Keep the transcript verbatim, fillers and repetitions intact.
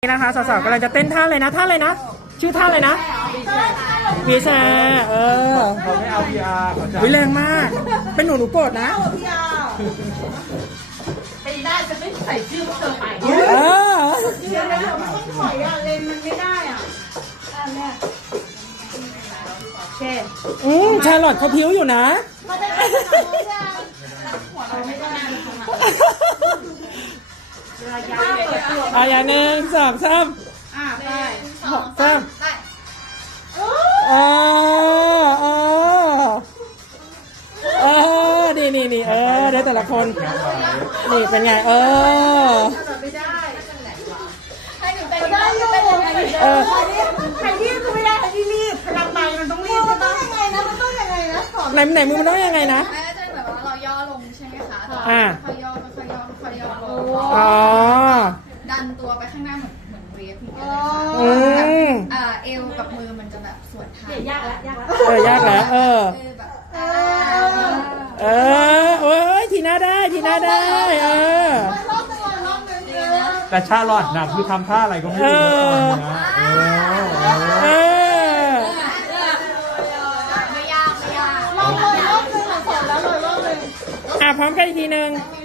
นี่นะคะสาวๆกำลังจะเต้นท่าเลยนะท่าเลยนะชื่อท่าเลยนะวีแชร์เออเขาไม่เอา พี อาร์ เขาจะวิแรงมากเป็นหนูหนูโกรธนะไปได้จะไม่ใส่ชื่อพวกเธอไปเเออดี๋ยวนะมันต้องถอยอ่ะเลนมันไม่ได้อ่ะอ่ะเนี่ยโอเคอืมชาลอตเขาพิ้วอยู่นะเขาได้ไม่ได้หัวเราไม่ได้อ่ะอย่างหนึ่งสองสามอ่ะไปหกสามเออเออเออนี่นี่นี่เออเดี๋ยวแต่ละคนนี่เป็นไงเออไม่ได้ให้หนูเป็นได้อยู่เออใครรีบก็ไม่ได้ใครที่รีบพลังใบมันต้องรีบมันต้องยังไงนะมันต้องยังไงนะสอนไหนไหนมือมันต้องยังไงนะไม่ก็จะแบบว่าเราย่อลงใช่ไหมคะอ่าค่อยย่อค่อยย่อค่อยย่อลงอ๋อดันตัวไปข้างหน้าเหมือนเหมือนเวฟอย่างเงี้ยอืมอ่าเอวกับมือมันจะแบบสวนทางยากแล้วยากแล้วเออยากแล้วเออคือแบบเออโอ้ยทีหน้าได้ทีหน้าได้เออรอบนึงรอบนึงเออแต่ชาลอตนะคือทำท่าอะไรก็ไม่รู้นะเออเออไม่ยากไม่ยากรอบเลยรอบนึงสอนแล้วเลยรอบนึงอ่ะพร้อมกันอีกทีหนึ่งมี